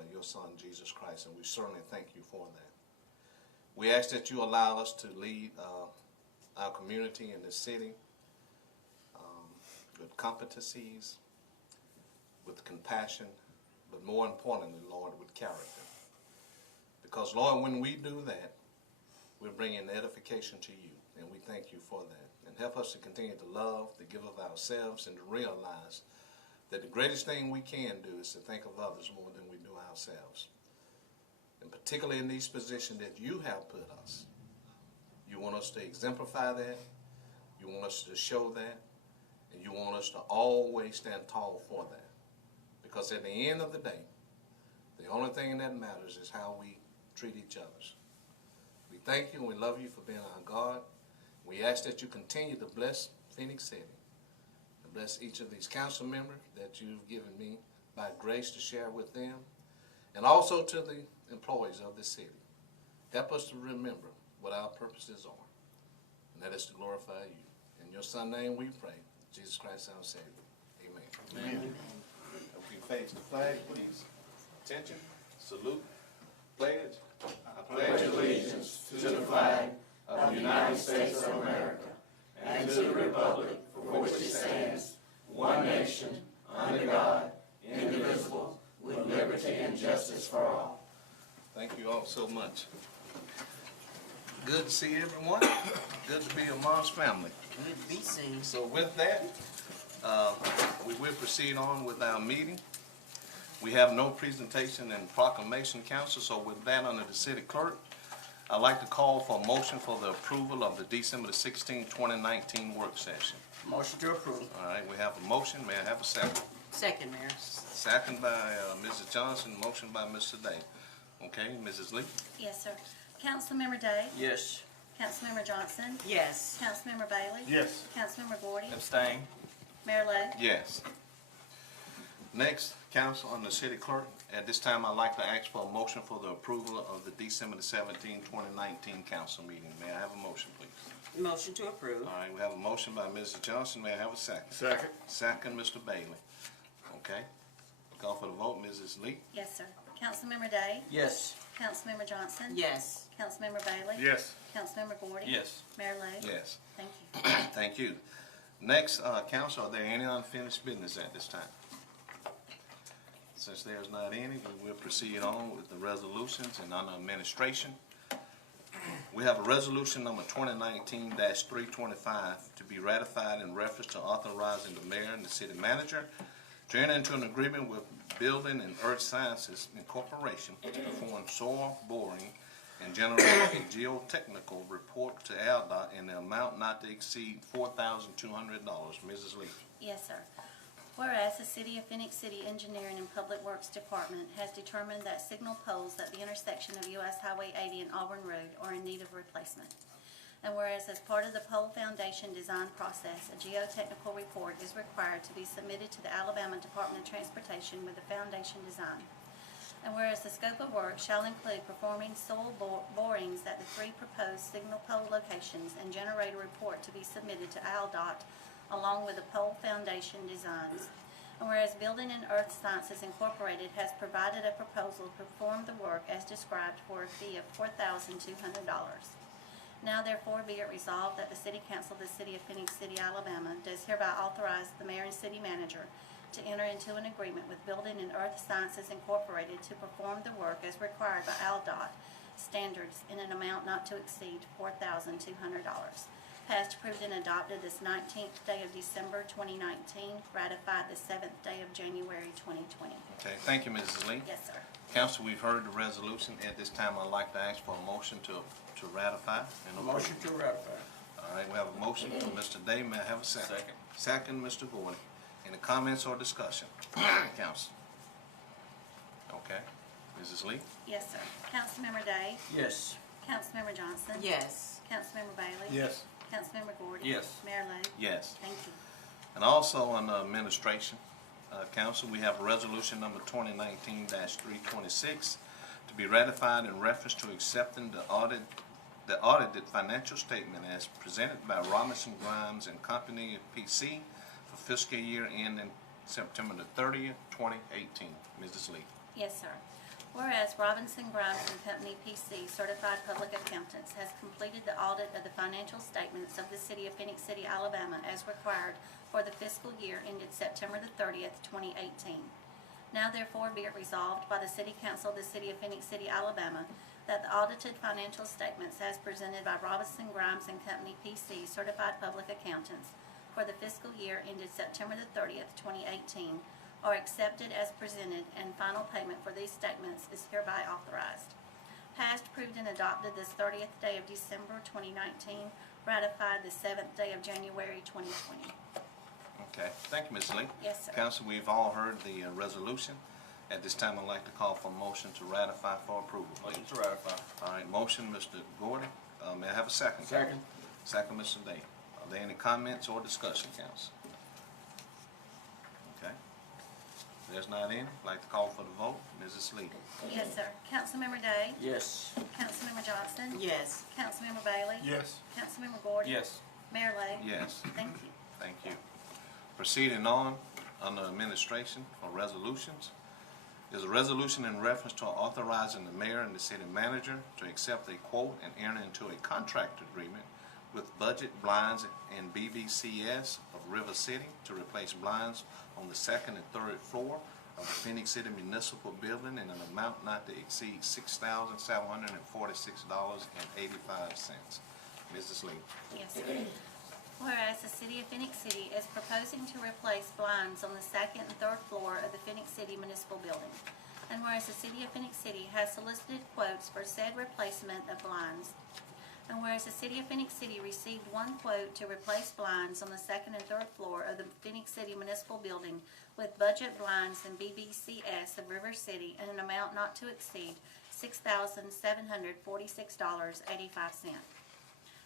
family, your son, Jesus Christ, and we certainly thank you for that. We ask that you allow us to lead our community in this city with competencies, with compassion, but more importantly, Lord, with character. Because, Lord, when we do that, we're bringing edification to you, and we thank you for that. And help us to continue to love, to give of ourselves, and to realize that the greatest thing we can do is to think of others more than we do ourselves. And particularly in these positions that you have put us, you want us to exemplify that, you want us to show that, and you want us to always stand tall for that. Because at the end of the day, the only thing that matters is how we treat each other. We thank you and we love you for being our God. We ask that you continue to bless Phenix City. And bless each of these council members that you've given me by grace to share with them. And also to the employees of this city. Help us to remember what our purposes are. And that is to glorify you. In your Son's name we pray. Jesus Christ our Savior. Amen. Amen. If we face the flag, please. Attention. Salute. Pledge. I pledge allegiance to the flag of the United States of America and to the republic for which it stands, one nation, under God, indivisible, with liberty and justice for all. Thank you all so much. Good to see everyone. Good to be amongst family. Good to be seen. So with that, we will proceed on with our meeting. We have no presentation and proclamation, council, so with that, under the city clerk, I'd like to call for a motion for the approval of the December 16, 2019 work session. Motion to approve. All right, we have a motion. May I have a second? Second, Mayor. Second by Mrs. Johnson, motion by Mr. Day. Okay, Mrs. Lee? Yes, sir. Councilmember Day? Yes. Councilmember Johnson? Yes. Councilmember Bailey? Yes. Councilmember Gordy? Abstain. Mayor Lowe? Yes. Next, council, on the city clerk. At this time, I'd like to ask for a motion for the approval of the December 17, 2019 council meeting. May I have a motion, please? Motion to approve. All right, we have a motion by Mrs. Johnson. May I have a second? Second. Second, Mr. Bailey. Okay. Call for the vote, Mrs. Lee. Yes, sir. Councilmember Day? Yes. Councilmember Johnson? Yes. Councilmember Bailey? Yes. Councilmember Gordy? Yes. Mayor Lowe? Yes. Thank you. Thank you. Next, council, are there any unfinished business at this time? Since there's not any, we will proceed on with the resolutions and under administration. We have a resolution number 2019-325 to be ratified in reference to authorizing the mayor and the city manager to enter into an agreement with Building and Earth Sciences Incorporation to perform soil boring and generate a geotechnical report to ALDOT in the amount not to exceed $4,200. Mrs. Lee. Yes, sir. Whereas the City of Phenix City Engineering and Public Works Department has determined that signal poles at the intersection of U.S. Highway 80 and Auburn Road are in need of replacement. And whereas as part of the pole foundation design process, a geotechnical report is required to be submitted to the Alabama Department of Transportation with the foundation design. And whereas the scope of work shall include performing soil borings at the 3 proposed signal pole locations and generate a report to be submitted to ALDOT along with the pole foundation designs. And whereas Building and Earth Sciences Incorporated has provided a proposal to perform the work as described for a fee of $4,200. Now therefore be it resolved that the City Council of the City of Phenix City, Alabama does hereby authorize the Mayor and City Manager to enter into an agreement with Building and Earth Sciences Incorporated to perform the work as required by ALDOT standards in an amount not to exceed $4,200. Passed, approved, and adopted this 19th day of December 2019, ratified the 7th day of January 2020. Okay, thank you, Mrs. Lee. Yes, sir. Council, we've heard the resolution. At this time, I'd like to ask for a motion to ratify. And approve. Motion to ratify. All right, we have a motion from Mr. Day. May I have a second? Second, Mr. Gordon. Any comments or discussion? Council. Okay. Mrs. Lee? Yes, sir. Councilmember Day? Yes. Councilmember Johnson? Yes. Councilmember Bailey? Yes. Councilmember Gordy? Yes. Mayor Lowe? Yes. Thank you. And also on administration, Council, we have resolution number 2019-326 to be ratified in reference to accepting the audited financial statement as presented by Robinson Grimes and Company PC for fiscal year ending September the 30th, 2018. Mrs. Lee. Yes, sir. Whereas Robinson, Grimes and Company, P.C., Certified Public Accountants, has completed the audit of the financial statements of the City of Phenix City, Alabama, as required for the fiscal year ended September the 30th, 2018. Now therefore be it resolved by the City Council of the City of Phenix City, Alabama, that the audited financial statements as presented by Robinson, Grimes and Company, P.C., Certified Public Accountants, for the fiscal year ended September the 30th, 2018, are accepted as presented, and final payment for these statements is hereby authorized. Passed, approved, and adopted this 30th day of December 2019, ratified the 7th day of January 2020. Okay, thank you, Ms. Lee. Yes, sir. Council, we've all heard the resolution. At this time, I'd like to call for a motion to ratify for approval, please. Motion to ratify. All right, motion, Mr. Gordon. May I have a second? Second. Second, Mr. Day. Are there any comments or discussion, council? Okay. If there's not any, I'd like to call for the vote. Mrs. Lee. Yes, sir. Councilmember Day? Yes. Councilmember Johnson? Yes. Councilmember Bailey? Yes. Councilmember Gordon? Yes. Mayor Lo? Yes. Thank you. Thank you. Proceeding on, under administration for resolutions, is a resolution in reference to authorizing the mayor and the city manager to accept a quote and enter into a contract agreement with Budget Blinds and BBCS of River City to replace blinds on the second and third floor of the Phenix City Municipal Building in an amount not to exceed $6,746.85. Mrs. Lee. Yes, sir. Whereas the City of Phenix City is proposing to replace blinds on the second and third floor of the Phenix City Municipal Building. And whereas the City of Phenix City has solicited quotes for said replacement of blinds. And whereas the City of Phenix City received one quote to replace blinds on the second and third floor of the Phenix City Municipal Building with Budget Blinds and BBCS of River City in an amount not to exceed $6,746.85.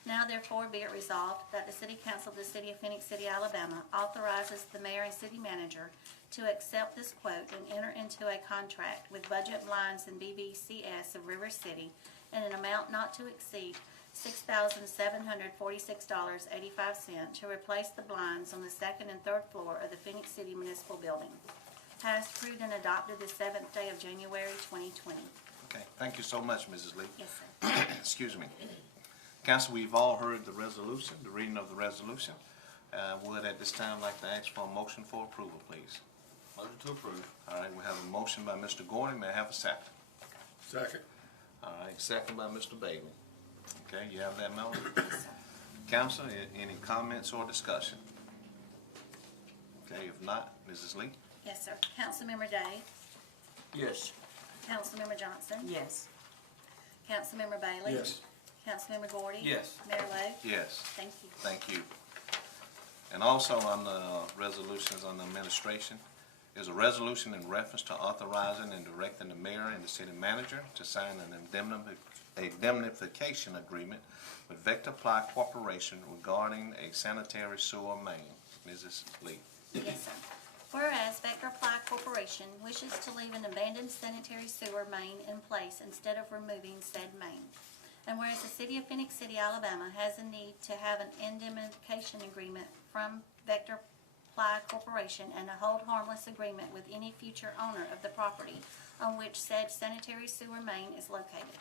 Now therefore be it resolved that the City Council of the City of Phenix City, Alabama authorizes the mayor and city manager to accept this quote and enter into a contract with Budget Blinds and BBCS of River City in an amount not to exceed $6,746.85 to replace the blinds on the second and third floor of the Phenix City Municipal Building. Passed, approved, and adopted the 7th day of January 2020. Okay, thank you so much, Mrs. Lee. Yes, sir. Excuse me. Council, we've all heard the resolution, the reading of the resolution. Would at this time like to ask for a motion for approval, please? Motion to approve. All right, we have a motion by Mr. Gordon. May I have a second? Second. All right, second by Mr. Bailey. Okay, you have that, Melanie? Council, any comments or discussion? Okay, if not, Mrs. Lee? Yes, sir. Councilmember Day? Yes. Councilmember Johnson? Yes. Councilmember Bailey? Yes. Councilmember Gordy? Yes. Mayor Lo? Yes. Thank you. Thank you. And also on the resolutions on the administration, is a resolution in reference to authorizing and directing the mayor and the city manager to sign an indemnification agreement with Vector Ply Corporation regarding a sanitary sewer main. Mrs. Lee. Yes, sir. Whereas Vector Ply Corporation wishes to leave an abandoned sanitary sewer main in place instead of removing said main. And whereas the City of Phenix City, Alabama has a need to have an indemnification agreement from Vector Ply Corporation and a hold harmless agreement with any future owner of the property on which said sanitary sewer main is located.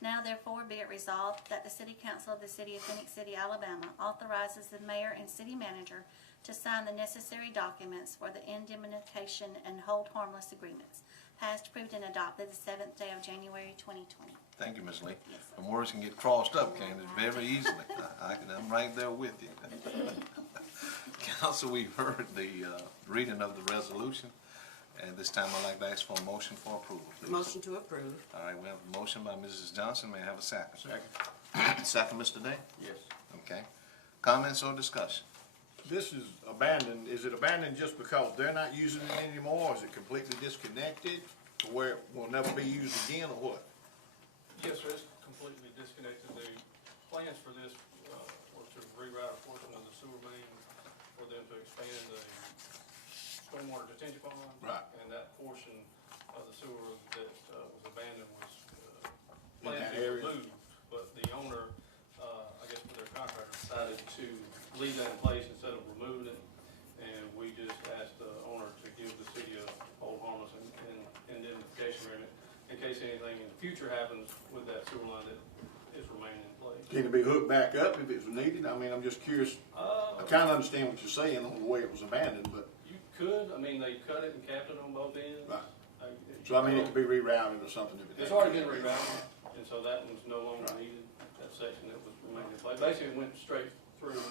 Now therefore be it resolved that the City Council of the City of Phenix City, Alabama authorizes the mayor and city manager to sign the necessary documents for the indemnification and hold harmless agreements. Passed, approved, and adopted the 7th day of January 2020. Thank you, Ms. Lee. Yes, sir. Some words can get crossed up, can't it? Very easily. I'm right there with you. Council, we've heard the reading of the resolution. At this time, I'd like to ask for a motion for approval, please. Motion to approve. All right, we have a motion by Mrs. Johnson. May I have a second? Second. Second, Mr. Day? Yes. Okay. Comments or discussion? This is abandoned. Is it abandoned just because they're not using it anymore? Or is it completely disconnected to where it will never be used again, or what? Yes, sir, it's completely disconnected. The plans for this were to reroute a portion of the sewer main for them to expand the stormwater detention pond. Right. And that portion of the sewer that was abandoned was In planned that to be area? removed. But the owner, I guess with their contractor, decided to leave that in place instead of removing it. And we just asked the owner to give the city a hold harmless and indemnification agreement case anything in the future happens with that sewer line, that it's remaining in place. Can it be hooked back up if it's needed? I mean, I'm just curious. I kinda understand what you're saying on the way it was abandoned, but, You could, I mean, they cut it and capped it on both ends. right. So I mean, it could be rerouted or something if it. It's already been rerouted, and so that one's no longer needed, that section that was remaining in place. Basically, it went straight through,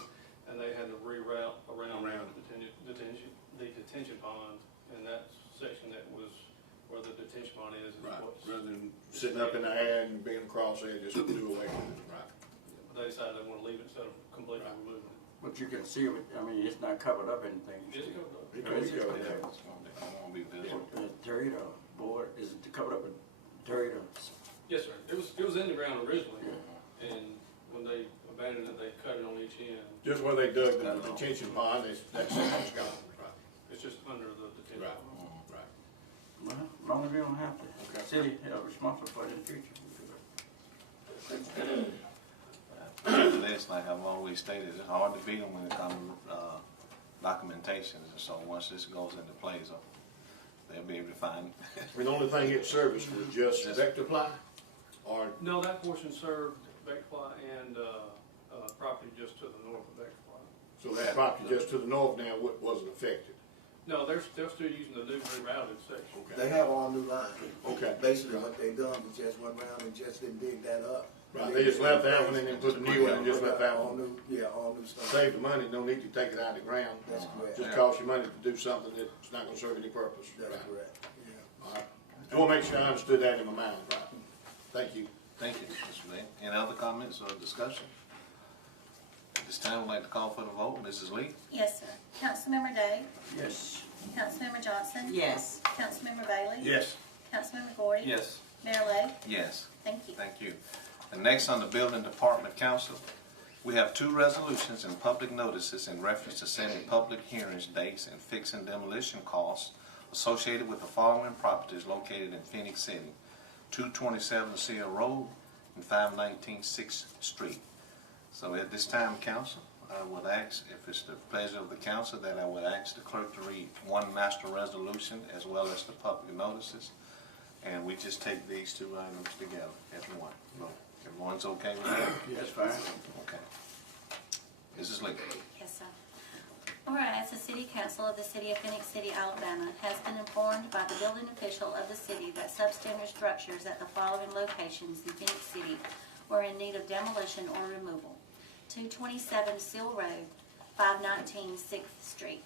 and they had to reroute around the detention pond, and that section that was where the detention pond is Right, what's. rather than sitting up in the air and being across there, just do away with it, right? They decided they want to leave it instead of completely Right. removing it. But you can see it, I mean, it's not covered up anything. It's covered up. It goes, Yeah. yeah. I won't be visible. Dirt or board, is it covered up with dirt or? Yes, sir. It was in the ground originally, and when they abandoned it, they cut it on each end. Just where they dug the detention pond, that section's gone, right? It's just under the detention Right. pond. Right. Well, as long as we don't have to. Okay. City responsible for it in the future. Nevertheless, like I've always stated, it's hard to beat them when it comes to documentation. And so once this goes into play, so they'll be able to find. I mean, the only thing it serviced was just vector ply, or, No, that portion served Vector and property just to the north of Vector. so that property just to the north now wasn't affected. No, they're still using the new rerouted section. Okay. They have all new lines. Okay. Basically, what they done was just went around and just didn't dig that up. Right, they just left that one and then put the new one and just left that All one. new, yeah, all new stuff. Save the money, no need to take it out of the ground. That's correct. Just cost you money to do something that's not gonna serve any purpose. That's Right. correct, yeah. All right. Just wanna make sure I understood that in my mind, right? Thank you. Thank you, Mr. Lee. Any other comments or discussion? At this time, I'd like to call for the vote. Mrs. Lee? Yes, sir. Councilmember Day? Yes. Councilmember Johnson? Yes. Councilmember Bailey? Yes. Councilmember Gordy? Yes. Mayor Lo? Yes. Thank you. Thank you. And next on the Building Department Council, we have two resolutions and public notices in reference to setting public hearings, dates, and fixing demolition costs associated with the following properties located in Phenix City: 227 Seal Road and 519 6th Street. So at this time, council, I would ask, if it's the pleasure of the council, that I would ask the clerk to read one master resolution as well as the public notices. And we just take these two items together as one. Everyone's okay with that? Yes, fine. Okay. Mrs. Lee? Yes, sir. Whereas the City Council of the City of Phoenix City, Alabama has been informed by the building official of the city that substandard structures at the following locations in Phoenix City were in need of demolition or removal: 227 Seal Road, 519 6th Street.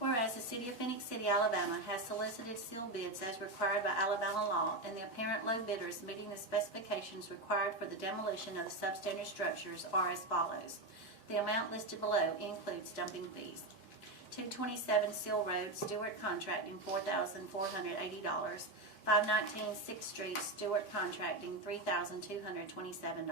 Whereas the City of Phoenix City, Alabama has solicited seal bids as required by Alabama law, and the apparent low bidders meeting the specifications required for the demolition of the substandard structures are as follows. The amount listed below includes dumping fees: 227 Seal Road, Stewart Contracting, $4,480. 519 6th Street, Stewart Contracting, $3,227.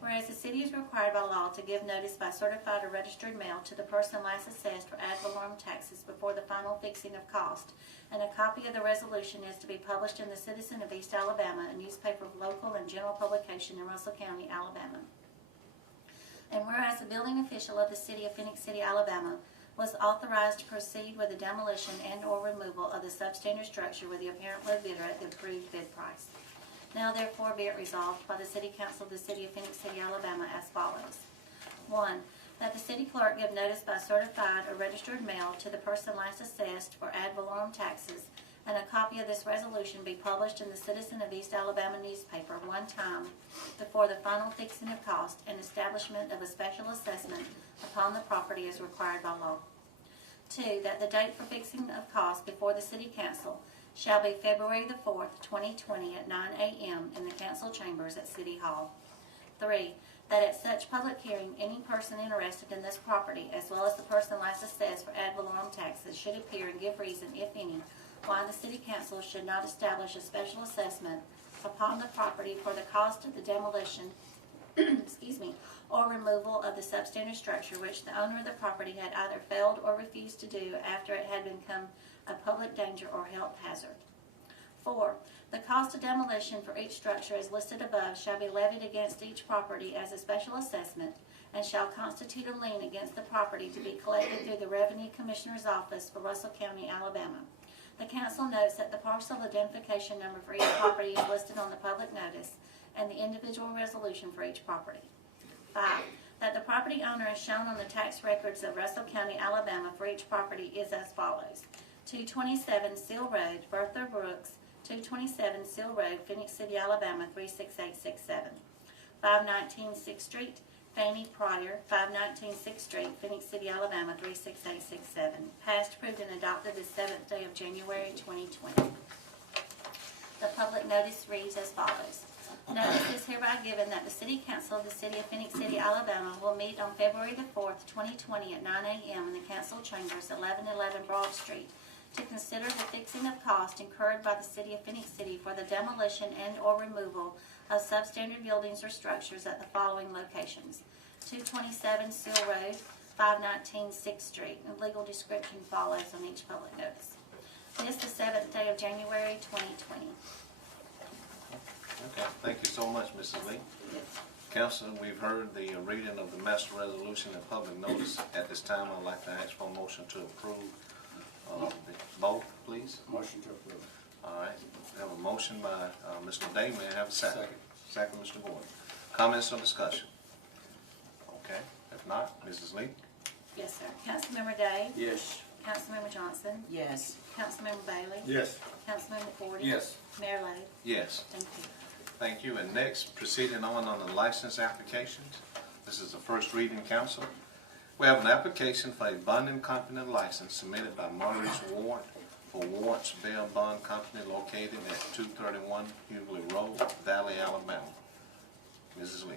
Whereas the city is required by law to give notice by certified or registered mail to the person last assessed for ad valorem taxes before the final fixing of cost, and a copy of the resolution is to be published in the Citizen of East Alabama, a newspaper of local and general publication in Russell County, Alabama. And whereas the building official of the City of Phoenix City, Alabama was authorized to proceed with the demolition and or removal of the substandard structure with the apparent low bidder at the approved bid price. Now therefore be it resolved by the City Council of the City of Phoenix City, Alabama as follows. 1. That the city clerk give notice by certified or registered mail to the person last assessed for ad valorem taxes, and a copy of this resolution be published in the Citizen of East Alabama newspaper one time before the final fixing of cost and establishment of a special assessment upon the property as required by law. 2. That the date for fixing of cost before the City Council shall be February the 4th, 2020 at 9 a.m. in the council chambers at City Hall. 3. That at such public hearing, any person interested in this property, as well as the person last assessed for ad valorem taxes, should appear and give reason, if any, why the City Council should not establish a special assessment upon the property for the cost of the demolition or removal of the substandard structure which the owner of the property had either failed or refused to do after it had become a public danger or health hazard. 4. The cost of demolition for each structure as listed above shall be levied against each property as a special assessment and shall constitute a lien against the property to be collected through the Revenue Commissioner's Office for Russell County, Alabama. The council notes that the parcel identification number for each property is listed on the public notice and the individual resolution for each property. 5, that the property owner is shown on the tax records of Russell County, Alabama for each property is as follows. 227 Seal Road, Bertha Brooks, 227 Seal Road, Phenix City, Alabama, 36867. 519 6th Street, Fannie Pryor, 519 6th Street, Phenix City, Alabama, 36867. Passed, approved, and adopted the 7th day of January 2020. The public notice reads as follows. Notice is hereby given that the City Council of the City of Phenix City, Alabama will meet on February the 4th, 2020 at 9 a.m. in the Council Chambers, 1111 Broad Street, to consider the fixing of cost incurred by the City of Phenix City for the demolition and/or removal of substandard buildings or structures at the following locations: 227 Seal Road, 519 6th Street. And legal description follows on each public notice. This the 7th day of January 2020. Okay, thank you so much, Mrs. Lee. Council, we've heard the reading of the master resolution and public notice. At this time, I'd like to ask for a motion to approve the vote, please. Motion to approve. All right, we have a motion by Mr. Day. May I have a second? Second, Mr. Gordon. Comments or discussion? Okay, if not, Mrs. Lee? Yes, sir. Councilmember Day? Yes. Councilmember Johnson? Yes. Councilmember Bailey? Yes. Councilmember Forty? Yes. Mayor Lo? Yes. Thank you. Thank you. And next, proceeding on the license applications. This is the first reading, council. We have an application for a bonding company license submitted by Maurice Ward for Ward's Bail Bond Company located at 231 Hughley Road, Valley, Alabama. Mrs. Lee.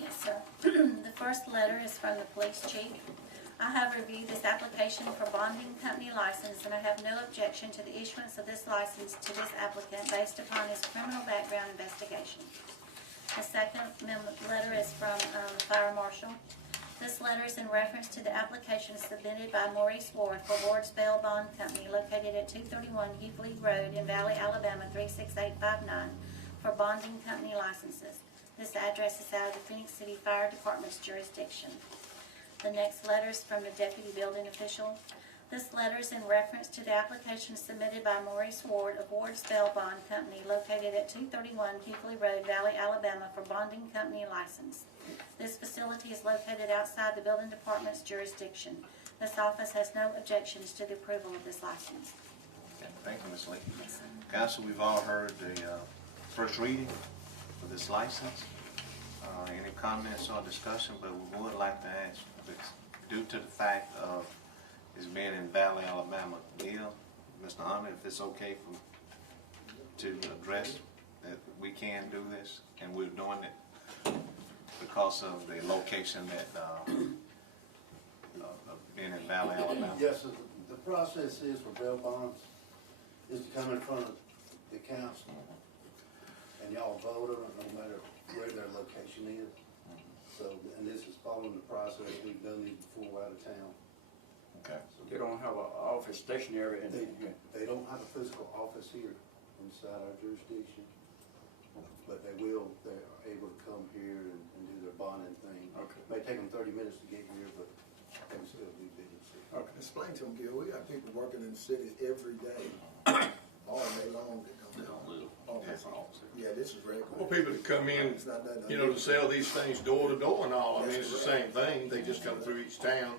Yes, sir. The first letter is from the police chief. I have reviewed this application for bonding company license, and I have no objection to the issuance of this license to this applicant based upon his criminal background investigation. The second letter is from the fire marshal. This letter is in reference to the application submitted by Maurice Ward for Ward's Bail Bond Company located at 231 Hughley Road in Valley, Alabama, 36859 for bonding company licenses. This address is out of the Phenix City Fire Department's jurisdiction. The next letter is from the deputy building official. This letter is in reference to the application submitted by Maurice Ward of Ward's Bail Bond Company located at 231 Hughley Road, Valley, Alabama for bonding company license. This facility is located outside the building department's jurisdiction. This office has no objections to the approval of this license. Okay, thank you, Ms. Lee. Council, we've all heard the first reading for this license. Any comments or discussion, but we would like to ask, due to the fact of it's being in Valley, Alabama, Neil, Mr. Hunter, if it's okay to address that we can do this, and we're doing it because of the location that of being in Valley, Alabama. Yes, sir. The process is for bail bonds is to come in front of the council and y'all vote on it no matter where their location is. So, and this is following the process. We've done these before out of town. Okay. They don't have an office stationary in They don't have a physical office here inside our jurisdiction, but they're able to come here and do their bonding thing. Okay. May take them 30 minutes to get here, but they can still do business here. Okay. Explain to them, Gil, we got people working in the city every day, all day long that come down. Yeah, this is very Well, cool. people that come in, It's not that you know, to sell these things door to door and all, I mean, it's the same thing, they just come through each town,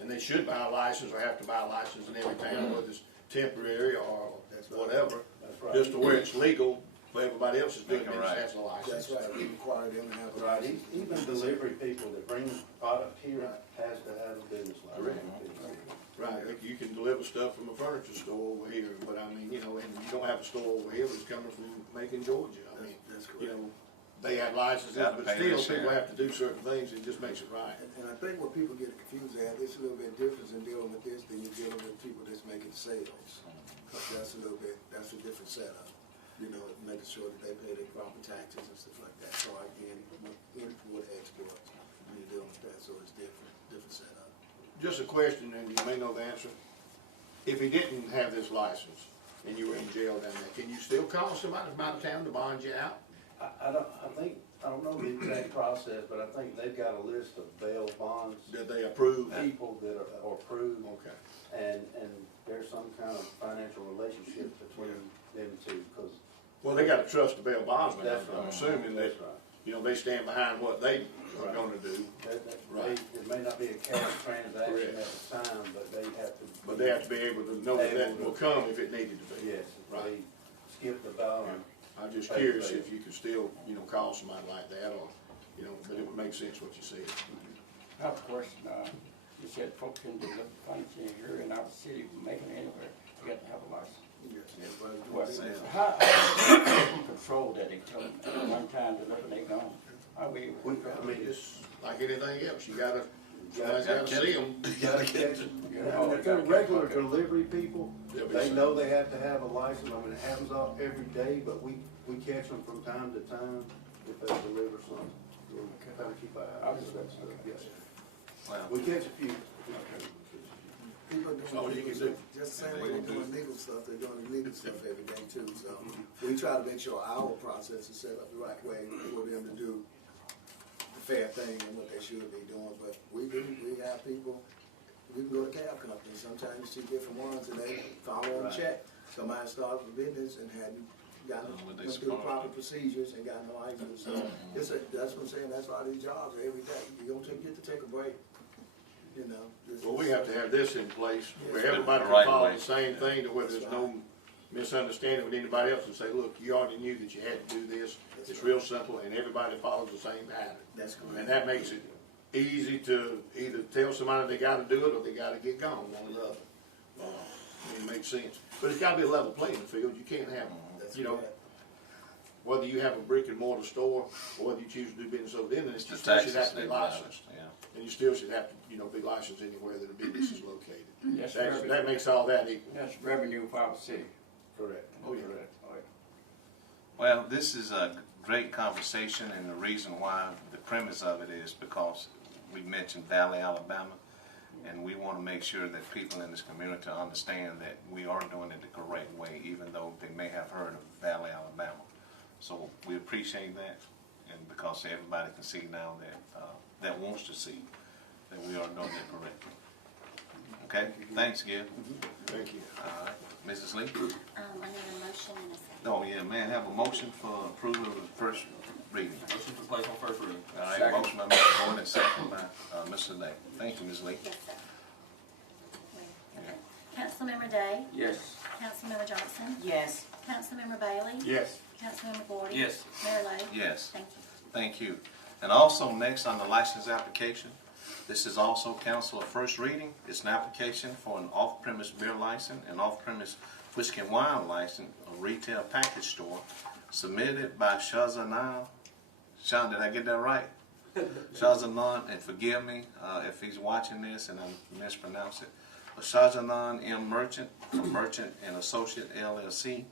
and they should buy a license or have to buy a license in every town, whether it's temporary or That's right. whatever, That's right. just to where it's legal, where everybody else is doing it, Right. has a license. That's right, we require them to have a Right, license. even delivery people that bring product here has to have a business license. Right, like you can deliver stuff from a furniture store over here, but I mean, you know, and you don't have a store over here that's coming from Macon, Georgia, I mean, That's you correct. know, they have licenses, Gotta but pay still, their people share. have to do certain things, and it just makes it right. And I think what people get confused at, it's a little bit different in dealing with this than you're dealing with people that's making sales. Because that's a different setup. You know, making sure that they pay their proper taxes and stuff like that. So again, import, export, when you're dealing with that, so it's different setup. Just a question, and you may know the answer. If he didn't have this license and you were in jail down there, can you still call somebody from out of town to bond you out? I I don't know the exact process, but I think they've got a list of bail bonds, Did they approve? people that are approved, Okay. and there's some kind of financial relationship between them two, because Well, they gotta trust the bail bondsman, that's I'm right. assuming that, That's right. you know, they stand behind what they are Right. gonna do, Right. It may not be a cash transaction at the time, but they have to. but they have to be able to know that that will come if it needed to be. Yes, if Right. they skip the ballot. I'm just Pay the curious bail. if you could still, you know, call somebody like that, or, you know, but it would make sense what you said. I have a question, you said folks can deliver furniture in here and out of the city, making it anywhere, you got to have a license. What, how do you control that they come at one time deliver, they gone? How we? I mean, it's like anything else, you gotta, somebody's gotta see them. You gotta catch them. Oh, If they're regular delivery people, They'll be they safe. know they have to have a license. I mean, it happens every day, but we catch them from time to time if they deliver something. We'll kind of keep our eye on that stuff, yes. Well, We catch a few. People That's all doing you legal can stuff, just the same way they're doing legal stuff, they're doing illegal stuff every day too, so. We try to make sure our process is set up the right way for them to do the fair thing and what they should be doing, but we have people, we can go to cab companies, sometimes you see different ones and they follow on Right. check. Somebody started a business and hadn't gotten, What they went through the supposed proper to. procedures and gotten a license, so. That's what I'm saying, that's why these jobs are every day, you don't get to take a break, you know. Well, we have to have this in place where Yes. everybody The can right follow way. the same thing, to where there's no misunderstanding with anybody else, and say, look, you already knew that you had to do this, it's real simple, and everybody follows the same pattern. That's correct. And that makes it easy to either tell somebody they gotta do it, or they gotta get gone, one or the other. I mean, it makes sense, but it's gotta be a level playing field, you can't have, That's you know, correct. whether you have a brick and mortar store, or whether you choose to do business over there, then it's the still should taxes have to they be licensed, licensed. yeah. And you still should have to, you know, be licensed anywhere that a business is located. Yes, That makes all that equal. That's revenue for our city. Correct. Oh, yeah. Correct. Oh, yeah. Well, this is a great conversation, and the reason why, the premise of it is because we mentioned Valley, Alabama, and we want to make sure that people in this community understand that we are doing it the correct way, even though they may have heard of Valley, Alabama. So we appreciate that, and because everybody can see now that wants to see that we are doing it correctly. Okay, thanks, Gil. Thank you. All right, Mrs. Lee? I need a motion and a second. Oh, yeah, man, have a motion for approval of the first reading. Motion to place on first reading. All right, motion by Mr. Gordon and second by Mr. Day. Thank you, Ms. Lee. Yes, sir. Wait, okay. Councilmember Day? Yes. Councilmember Johnson? Yes. Councilmember Bailey? Yes. Councilmember Gordy? Yes. Mayor Lo? Yes. Thank you. Thank you. And also, next on the license application, this is also council of first reading. It's an application for an off-premise beer license, an off-premise whiskey and wine license, a retail package store, submitted by Shazanan. Sean, did I get that right? Shazanan, and forgive me if he's watching this and I mispronounce it. Shazanan M. Merchant, a merchant and associate LLC,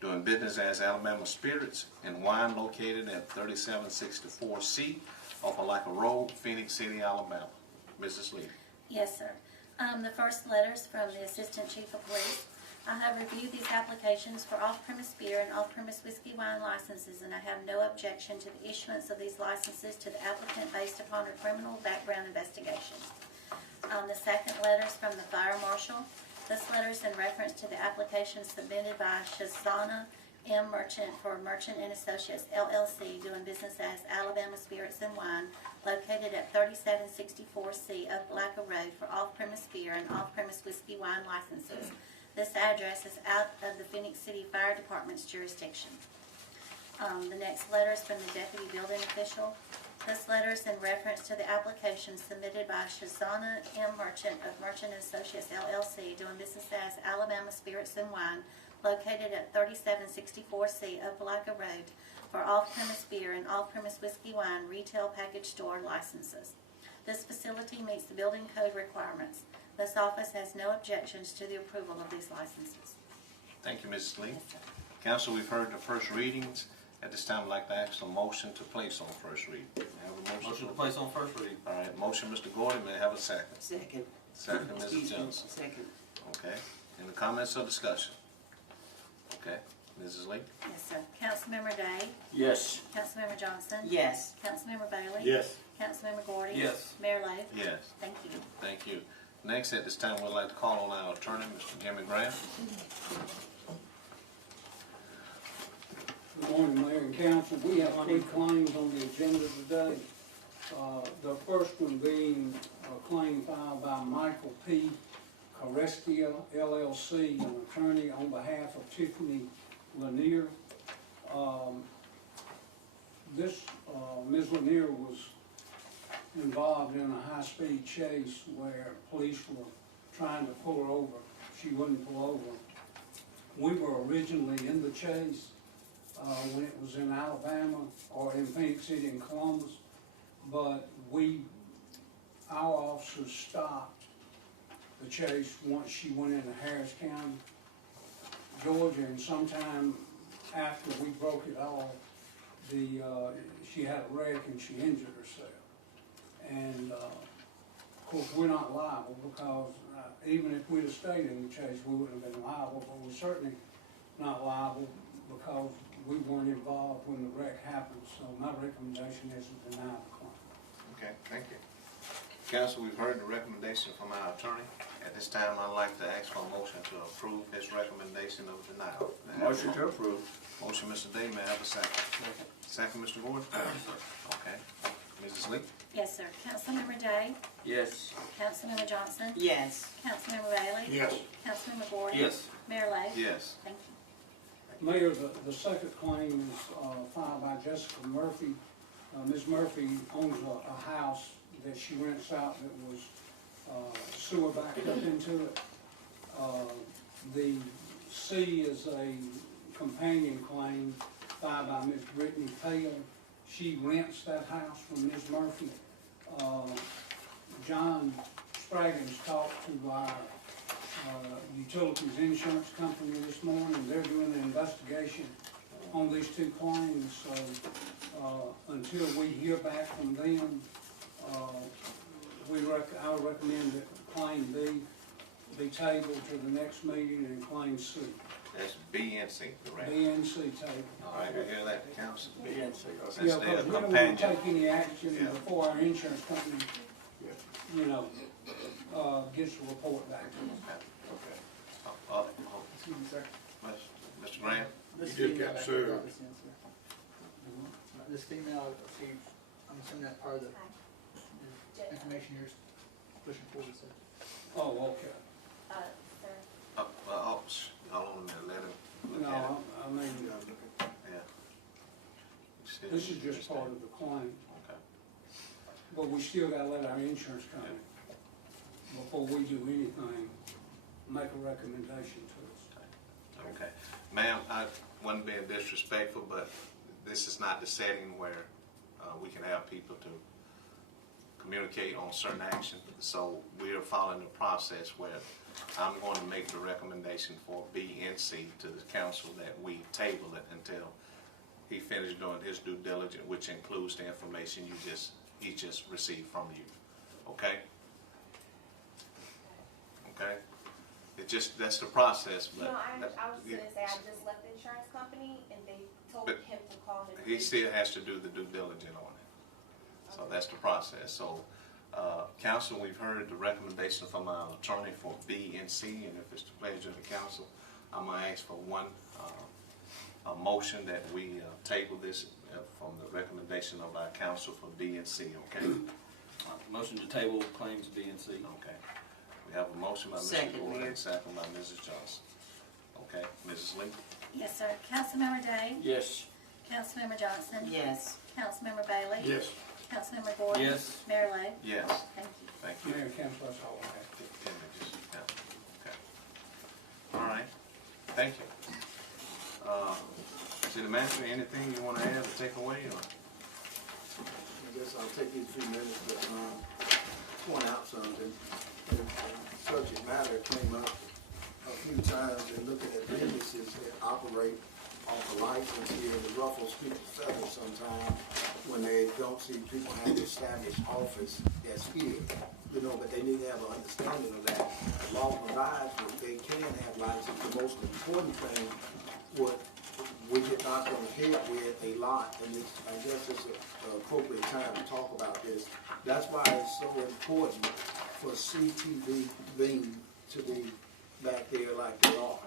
doing business as Alabama Spirits and Wine, located at 3764C off Alaka Road, Phenix City, Alabama. Mrs. Lee. Yes, sir. The first letter's from the Assistant Chief of Police. I have reviewed these applications for off-premise beer and off-premise whiskey wine licenses, and I have no objection to the issuance of these licenses to the applicant based upon a criminal background investigation. The second letter's from the Fire Marshal. This letter is in reference to the application submitted by Shazana M. Merchant for Merchant and Associates LLC, doing business as Alabama Spirits and Wine, located at 3764C of Blacka Road, for off-premise beer and off-premise whiskey wine licenses. This address is out of the Phenix City Fire Department's jurisdiction. The next letter is from the Deputy Building Official. This letter is in reference to the application submitted by Shazana M. Merchant of Merchant and Associates LLC, doing business as Alabama Spirits and Wine, located at 3764C of Blacka Road, for off-premise beer and off-premise whiskey wine retail package store licenses. This facility meets the building code requirements. This office has no objections to the approval of these licenses. Thank you, Mrs. Lee. Yes, sir. Council, we've heard the first readings. At this time, I'd like to ask a motion to place on first reading. May I have a Motion to place on first reading. All right, motion, Mr. Gordon, may I have a second? Second. Second, Mrs. Excuse me, Johnson. second. Okay, any comments or discussion? Okay, Mrs. Lee? Yes, sir. Councilmember Day, Yes. Councilmember Johnson, Yes. Councilmember Bailey. Yes. Councilmember Gordy. Yes. Mayor Lo. Yes. Thank you. Thank you. Next, at this time, we'd like to call on our attorney, Mr. Jimmy Graham. Good morning, Mayor and Council. We have three claims on the agenda today. The first one being a claim filed by Michael P. Carestia LLC, an attorney on behalf of Tiffany Lanier. Ms. Lanier was involved in a high-speed chase where police were trying to pull her over. She wouldn't pull over. We were originally in the chase when it was in Alabama or in Phenix City and Columbus, but our officers stopped the chase once she went into Harris County, Georgia, and sometime after we broke it off, she had a wreck and she injured herself. And of course, we're not liable because even if we'd have stayed in the chase, we wouldn't have been liable, but we're certainly not liable because we weren't involved when the wreck happened. So my recommendation is to deny the claim. Okay, thank you. Council, we've heard the recommendation from our attorney. At this time, I'd like to ask for a motion to approve his recommendation of denial. Motion to approve. Motion, Mr. Day, may I have a second? Second, Mr. Gordon? Okay. Mrs. Lee? Yes, sir. Councilmember Day, Yes. Councilmember Johnson, Yes. Councilmember Bailey. Yes. Councilmember Gordy. Yes. Mayor Lo. Yes. Thank you. Mayor, the second claim is filed by Jessica Murphy. Ms. Murphy owns a house that she rents out that was sewer backed up into it. The C is a companion claim filed by Ms. Brittany Pale. She rents that house from Ms. Murphy. John Spraggins talked to our utilities insurance company this morning. They're doing an investigation on these two claims. So until we hear back from them, I would recommend that claim B be tabled to the next meeting and claim C. That's B and C, correct? B and C table. All right, we hear that, council? B and C. That's Yeah, the because we don't want companion. to take any action Yeah. before our insurance company, gets the report back to us. Okay. Excuse me, sir. Mr. Graham? This You just female got that sued. brought this in, sir. This female, I'm assuming that's part of the information you're pushing forward, sir. Oh, okay. Sir. Hold on a minute, let him look No, at it. I mean, Yeah. this is just part of the claim, Okay. but we still gotta let our insurance company, before we do anything, make a recommendation to us. Okay. Ma'am, I wasn't being disrespectful, but this is not the setting where we can have people to communicate on certain action. So we are following the process where I'm going to make the recommendation for B and C to the council that we table it until he finished doing his due diligence, which includes the information he just received from you. Okay? Okay? That's the process, but. No, I was just gonna say, I just left the insurance company and they told But him to call him. He still has to do the due diligence on it. So that's the process. So, council, we've heard the recommendation from our attorney for B and C, and if it's the pleasure of the council, I'm gonna ask for one, a motion that we table this from the recommendation of our council for B and C, okay? Motion to table claims B and C. Okay. We have a motion by Mr. Second, Gordon, Mayor. and second by Mrs. Johnson. Okay, Mrs. Lee? Yes, sir. Councilmember Day, Yes. Councilmember Johnson, Yes. Councilmember Bailey. Yes. Councilmember Gordon. Yes. Mayor Lo. Yes. Thank you. Thank you. Mayor and council, that's all I have. Okay. All right, thank you. City Manager, anything you want to add or take away, or? I guess I'll take these few minutes to point out something. The subject matter came up a few times in looking at businesses that operate off a license here, and it ruffles people's feathers sometimes when they don't see people have an established office that's here. But they need to have an understanding of that. The law provides that they can have license. The most important thing, what we get knocked on the head with a lot, and it's, I guess it's an appropriate time to talk about this. That's why it's so important for CTV Beam to be back there like they are.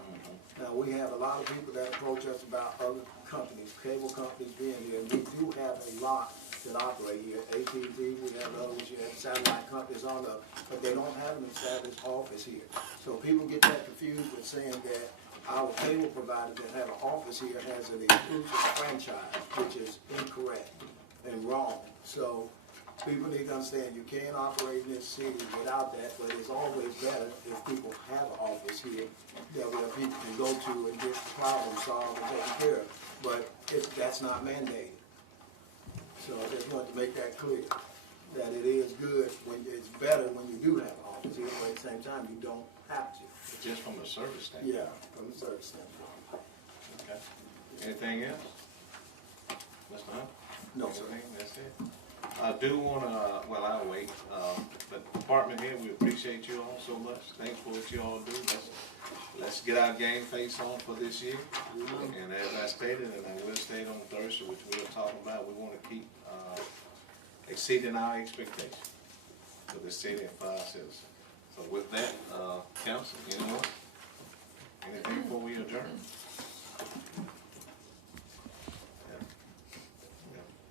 Now, we have a lot of people that approach us about other companies, cable companies being here. We do have a lot that operate here. AT&T, we have others, you have satellite companies on the, but they don't have an established office here. So people get that confused with saying that our cable provider that have an office here has an exclusive franchise, which is incorrect and wrong. So people need to understand you can't operate in this city without that, but it's always better if people have an office here that where people can go to and get the problem solved and taken care of. But that's not mandated. So I just want to make that clear, that it is good when, it's better when you do have an office here, but at the same time, you don't have to. Just from the service standpoint. Yeah, from the service standpoint. Okay. Anything else? Mr. Hunt? No, sir. Anything? That's it. I do wanna, well, I'll wait, but department head, we appreciate you all so much. Thanks for what you all do. Let's get our game face on for this year. And as I stated, and I will state on Thursday, which we were talking about, we wanna keep, exceeding our expectations for the city and for our citizens. So with that, council, anyone? Anything before we adjourn?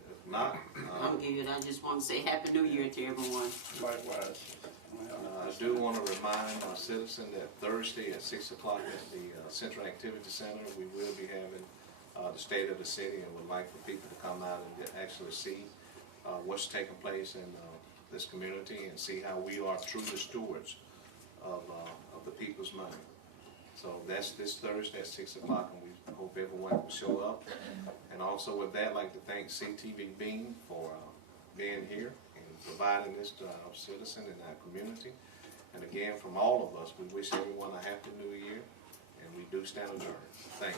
If not, I'm good. I just want to say Happy New Year to everyone. Likewise. I do want to remind our citizen that Thursday at 6 o'clock at the Central Activity Center, we will be having the state of the city, and would like for people to come out and actually see what's taking place in this community and see how we are truly stewards of the people's money. So that's this Thursday at 6 o'clock, and we hope everyone will show up. And also with that, I'd like to thank CTV Beam for being here and providing this to our citizen and our community. And again, from all of us, we wish everyone a happy new year, and we do stand adjourned. Thanks.